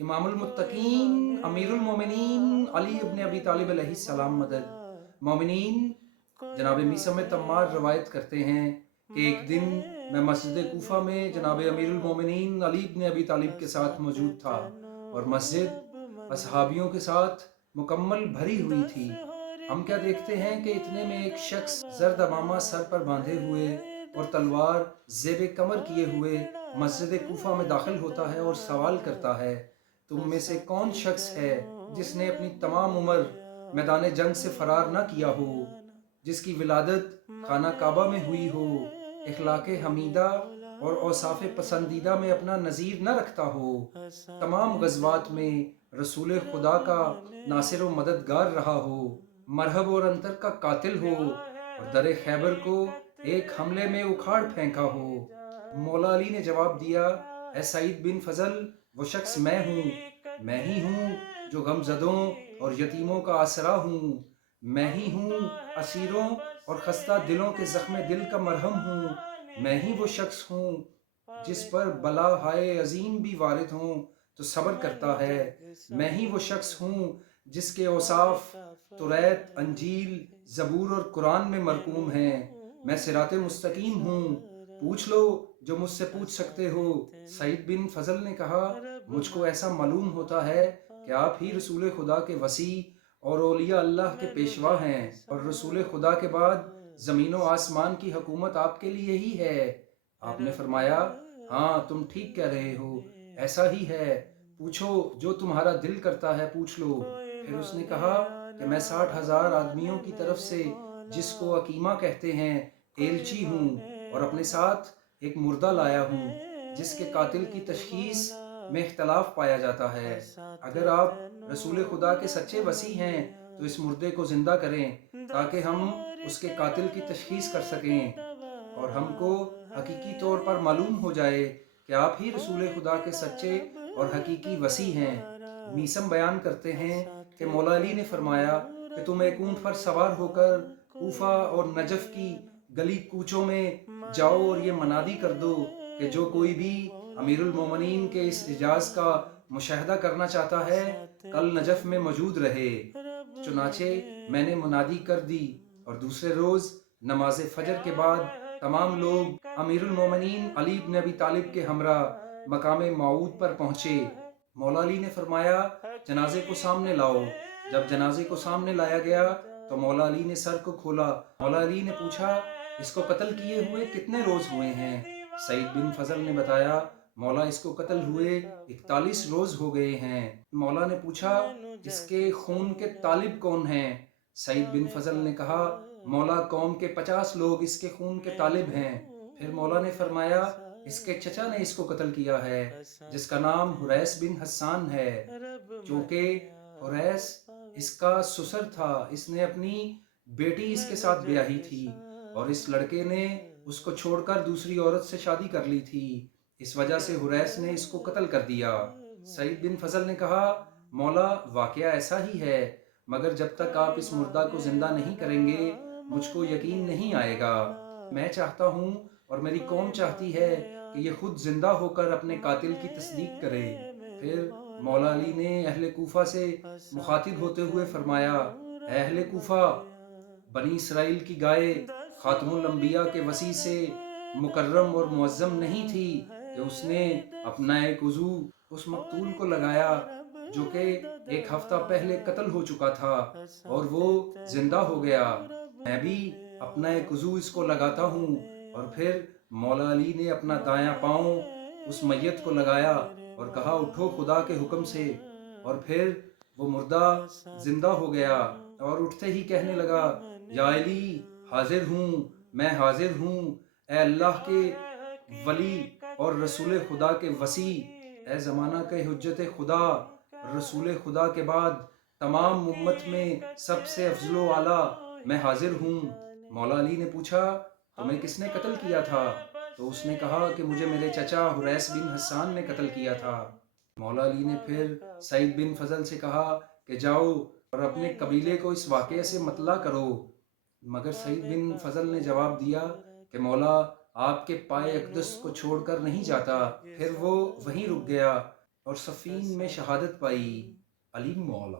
इमामुल मुत्तकीन अमीरुल मोमिनीन अली इब्न अबी तालिब अलैहिस्सलाम मदद। मोमिनीन, जनाब मीसम तम्मार रवायत करते हैं कि एक दिन मैं मस्जिद कूफा में जनाब अमीरुल मोमिनीन अली इब्न अबी तालिब के साथ मौजूद था और मस्जिद असहाबियों के साथ मुकम्मल भरी हुई थी। हम क्या देखते हैं कि इतने में एक शख्स जर्द अमामा सर पर बांधे हुए और तलवार जेब कमर किए हुए मस्जिद कूफा में दाखिल होता है और सवाल करता है, तुम में से कौन शख्स है जिसने अपनी तमाम उम्र मैदान जंग से फरार न किया हो, जिसकी विलादत खाना काबा में हुई हो, इखलाक हमीदा और औसाफ पसंदीदा में अपना नज़ीर न रखता हो, तमाम गज़वात में रसूल खुदा का नासिर व मददगार रहा हो, मरहब और अंतर का कातिल हो और दर खैबर को एक हमले में उखाड़ फेंका हो। मौला अली ने जवाब दिया, ए सईद बिन फजल, वो शख्स मैं ही हूँ जो गमजदों और यतीमों का आसरा हूँ। मैं ही हूँ असीरों और खस्ता दिलों के जख्म दिल का मरहम हूँ। मैं ही वो शख्स हूँ जिस पर बला हाय अजीम भी वारिद हों तो सब्र करता है। मैं ही वो शख्स हूँ जिसके औसाफ तुरैत, अंजील, ज़बूर और कुरान में मरकूम हैं। मैं सिराते मुस्तकीम हूँ, पूछ लो जो मुझसे पूछ सकते हो। सईद बिन फजल ने कहा, मुझको ऐसा मालूम होता है कि आप ही रसूल खुदा के वसी और औलिया अल्लाह के पेशवा हैं और रसूल खुदा के बाद ज़मीन व आसमान की हुकूमत आपके लिए ही है। आपने फरमाया, हाँ तुम ठीक कह रहे हो, ऐसा ही है, पूछो जो तुम्हारा दिल करता है पूछ लो। फिर उसने कहा कि मैं 60,000 आदमियों की तरफ से, जिसको अकीमा कहते हैं, एलची हूँ और अपने साथ एक मुर्दा लाया हूँ जिसके कातिल की तशखीस में इख्तलाफ पाया जाता है। अगर आप रसूल खुदा के सच्चे वसी हैं तो इस मुर्दे को ज़िंदा करें ताकि हम उसके कातिल की तशखीस कर सकें और हमको हकीकी तौर पर मालूम हो जाए कि आप ही रसूल खुदा के सच्चे और हकीकी वसी हैं। मीसम बयान करते हैं कि मौला अली ने फरमाया कि तुम एक ऊँट पर सवार होकर कूफा और नजफ की गली कूचों में जाओ और ये मनादी कर दो कि जो कोई भी अमीरुल मोमिनीन के इस इजाज़ का मुशाहदा करना चाहता है कल नजफ में मौजूद रहे। चुनाचे मैंने मुनादी कर दी और दूसरे रोज़ नमाज फजर के बाद तमाम लोग अमीरुल मोमिनीन अली इब्न अबी तालिब के हमरा मकाम माऊद पर पहुँचे। मौला अली ने फरमाया, जनाजे को सामने लाओ। जब जनाजे को सामने लाया गया तो मौला अली ने सर को खोला। मौला अली ने पूछा, इसको कत्ल किए हुए कितने रोज हुए हैं? सईद बिन फजल ने बताया, मौला इसको कत्ल हुए 41 रोज हो गए हैं। मौला ने पूछा, इसके खून के तालिब कौन हैं? सईद बिन फजल ने कहा, मौला कौम के 50 लोग इसके खून के तालिब हैं। फिर मौला ने फरमाया, इसके चचा ने इसको कत्ल किया है जिसका नाम हुरैस बिन हस्सान है। चूंकि हुरैस इसका ससुर था, इसने अपनी बेटी इसके साथ ब्याही थी और इस लड़के ने उसको छोड़कर दूसरी औरत से शादी कर ली थी। इस वजह से हुरैस ने इसको कत्ल कर दिया। सईद बिन फजल ने कहा, मौला वाकया ऐसा ही है, मगर जब तक आप इस मुर्दा को जिंदा नहीं करेंगे मुझको यकीन नहीं आएगा। मैं चाहता हूँ और मेरी कौम चाहती है कि ये खुद जिंदा होकर अपने कातिल की तस्दीक करे। फिर मौला अली ने अहले कूफा से मुखातिब होते हुए फरमाया, अहले कूफा, बनी इसराइल की गाय खातमुल अंबिया के वसी से मुकर्रम और मुअज्जम नहीं थी कि उसने अपना एक उज़ू उस मकतूल को लगाया जो कि एक हफ्ता पहले कत्ल हो चुका था और वो जिंदा हो गया। मैं भी अपना एक उज़ू इसको लगाता हूँ। और फिर मौला अली ने अपना दायां पाँव उस मैयत को लगाया और कहा, उठो खुदा के हुक्म से। और फिर वो मुर्दा जिंदा हो गया और उठते ही कहने लगा, या अली, हाजिर हूँ, मैं हाजिर हूँ, ए अल्लाह के वली और रसूल खुदा के वसी, ए ज़माना के हुज्जत खुदा, रसूल खुदा के बाद तमाम उम्मत में सबसे अफजलो आला, मैं हाजिर हूँ। मौला अली ने पूछा, तुम्हें किसने कत्ल किया था? तो उसने कहा कि मुझे मेरे चचा हुरैस बिन हस्सान ने कत्ल किया था। मौला अली ने फिर सईद बिन फजल से कहा कि जाओ और अपने कबीले को इस वाक़ये से मतला करो। मगर सईद बिन फजल ने जवाब दिया कि मौला, आपके पाए अक़दस को छोड़कर नहीं जाता। फिर वो वहीं रुक गया اور صفین میں شہادت پائی علی مولا۔